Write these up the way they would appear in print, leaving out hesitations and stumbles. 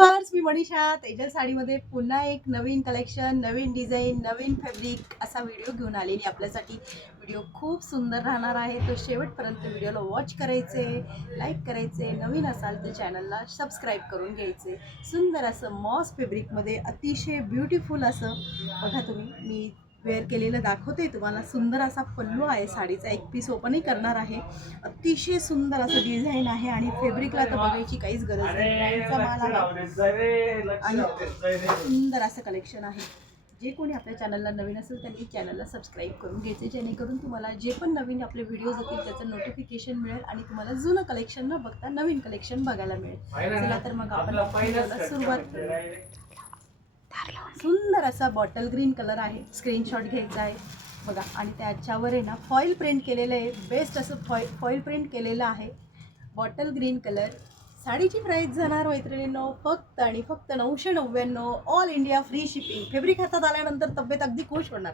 Viewers, मी मनीषा तेजल साडीमध्ये पुन्हा एक नवीन कलेक्शन, नवीन डिझाईन, नवीन फॅब्रिक असा व्हिडिओ घेऊन आलेली आपल्यासाठी. व्हिडिओ खूप सुंदर राहणार आहे, तो शेवटपर्यंत व्हिडिओला वॉच करायचे, लाईक करायचे, नवीन असाल तर चॅनलला सबस्क्राईब करून घ्यायचे. सुंदर असं मॉस फॅब्रिकमध्ये अतिशय ब्युटिफुल असं बघा तुम्ही, मी वेअर केलेलं दाखवते तुम्हाला. सुंदर असा पल्लू आहे साडीचा, एक पीस ओपनही करणार आहे. अतिशय सुंदर असं डिझाईन आहे आणि फॅब्रिकला तर बघायची काहीच गरज नाही, ब्रँडचा माल आहे आणि सुंदर असं कलेक्शन आहे. जे कोणी आपल्या चॅनलला नवीन असेल त्यांनी चॅनलला सबस्क्राईब करून घ्यायचे, जेणेकरून तुम्हाला जे पण नवीन आपले व्हिडिओज येतील त्याचं नोटिफिकेशन मिळेल आणि तुम्हाला जुनं कलेक्शन न बघता नवीन कलेक्शन बघायला मिळेल. चला तर मग आपण व्हिडिओला सुरुवात करू. सुंदर असा बॉटल ग्रीन कलर आहे, स्क्रीनशॉट घ्यायचा आहे बघा. आणि त्याच्यावर आहे ना फॉईल प्रिंट केलेलं आहे, बेस्ट असं फॉईल प्रिंट केलेलं आहे. Bottle green colour. साडीची प्राईस जाणार मैत्रिणींनो फक्त आणि फक्त 999. All India free shipping. Fabric हातात आल्यानंतर तब्येत अगदी खुश होणार.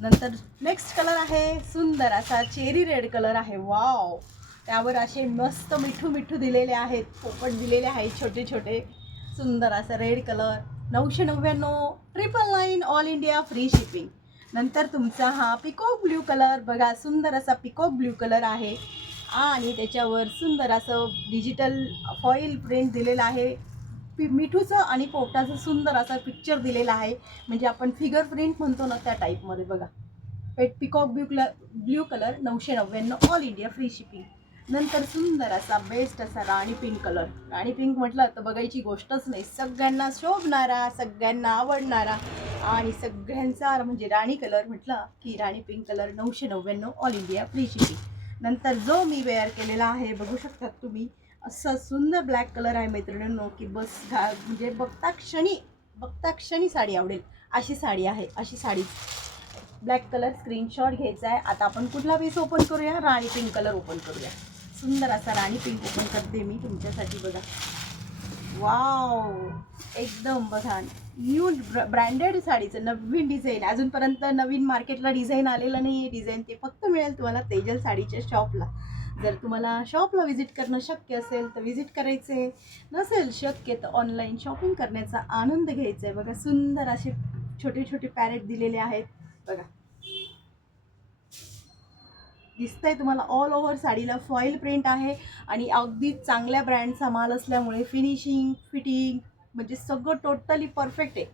नंतर नेक्स्ट कलर आहे सुंदर असा चेरी रेड कलर आहे. वाव, त्यावर असे मस्त मिठू मिठू दिलेले आहेत, पोपट दिलेले आहेत छोटे छोटे. सुंदर असा red colour. 999, 999 all India free shipping. नंतर तुमचा हा पिकॉक ब्ल्यू कलर बघा, सुंदर असा पिकॉक ब्ल्यू कलर आहे आणि त्याच्यावर सुंदर असं डिजिटल फॉईल प्रिंट दिलेलं आहे. मिठूचं आणि पोपटाचं सुंदर असा पिक्चर दिलेला आहे, म्हणजे आपण फिगर प्रिंट म्हणतो ना त्या टाईपमध्ये बघा. Peacock blue colour 999 all India free shipping. नंतर सुंदर असा बेस्ट असा राणी पिंक कलर. राणी पिंक म्हटलं तर बघायची गोष्टच नाही, सगळ्यांना शोभणारा, सगळ्यांना आवडणारा आणि सगळ्यांचा म्हणजे राणी कलर म्हटलं की राणी pink colour 999 all India free shipping. नंतर जो मी वेअर केलेला आहे बघू शकतात तुम्ही, असं सुंदर ब्लॅक कलर आहे मैत्रिणींनो, की बस म्हणजे बघता क्षणी साडी आवडेल अशी साडी आहे. अशी साडी ब्लॅक कलर स्क्रीनशॉट घ्यायचा आहे. आता आपण कुठला पीस ओपन करूया, राणी पिंक कलर ओपन करूया. सुंदर असा राणी पिंक ओपन करते मी तुमच्यासाठी बघा. वाव, एकदम बघा न्यू ब्रँडेड साडीचं नवीन डिझाईन. अजूनपर्यंत नवीन मार्केटला डिझाईन आलेलं नाही आहे. डिझाईन ते फक्त मिळेल तुम्हाला तेजल साडीच्या शॉपला. जर तुम्हाला शॉपला व्हिजिट करणं शक्य असेल तर व्हिजिट करायचे, नसेल शक्य तर ऑनलाईन शॉपिंग करण्याचा आनंद घ्यायचा आहे. बघा सुंदर असे छोटे छोटे पॅरेट दिलेले आहेत बघा. दिसतंय तुम्हाला, ऑल ओव्हर साडीला फॉईल प्रिंट आहे आणि अगदी चांगल्या ब्रँडचा माल असल्यामुळे फिनिशिंग फिटिंग म्हणजे सगळं टोटली परफेक्ट आहे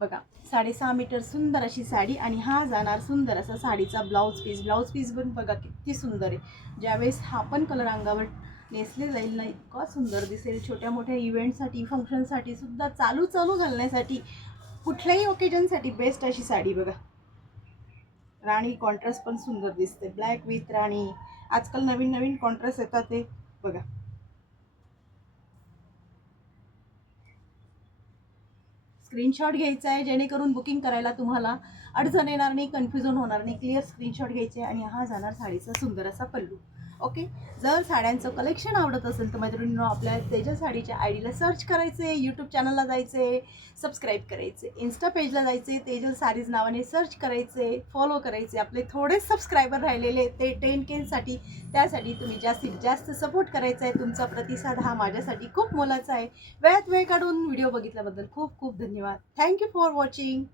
बघा. 6.5 मीटर सुंदर अशी साडी आणि हा जाणार सुंदर असा साडीचा ब्लाऊज पीस. ब्लाऊज पीस पण बघा किती सुंदर आहे. ज्यावेळेस हा पण कलर अंगावर नेसले जाईल ना, इतका सुंदर दिसेल. छोट्या मोठ्या इव्हेंटसाठी, फंक्शनसाठी सुद्धा, चालू घालण्यासाठी, कुठल्याही ओकेजनसाठी बेस्ट अशी साडी बघा. राणी कॉन्ट्रास्ट पण सुंदर दिसते, ब्लॅक विथ राणी. आजकाल नवीन नवीन कॉन्ट्रास्ट येतात ते बघा. स्क्रीनशॉट घ्यायचा आहे, जेणेकरून बुकिंग करायला तुम्हाला अडचण येणार नाही, कन्फ्युजन होणार नाही. क्लिअर स्क्रीनशॉट घ्यायचे आणि हा जाणार साडीचा सुंदर असा पल्लू. ओके. जर साड्यांचं कलेक्शन आवडत असेल तर मैत्रिणींनो आपल्या तेजल साडीच्या आयडीला सर्च करायचे, यूट्यूब चॅनलला जायचे, सबस्क्राईब करायचे, इन्स्टा पेजला जायचे, तेजल साडीज नावाने सर्च करायचे, फॉलो करायचे. आपले थोडेच सबस्क्रायबर राहिलेले ते 10K साठी, त्यासाठी तुम्ही जास्तीत जास्त सपोर्ट करायचा आहे. तुमचा प्रतिसाद हा माझ्यासाठी खूप मोलाचा आहे. वेळात वेळ काढून व्हिडिओ बघितल्याबद्दल खूप खूप धन्यवाद. Thank you for watching.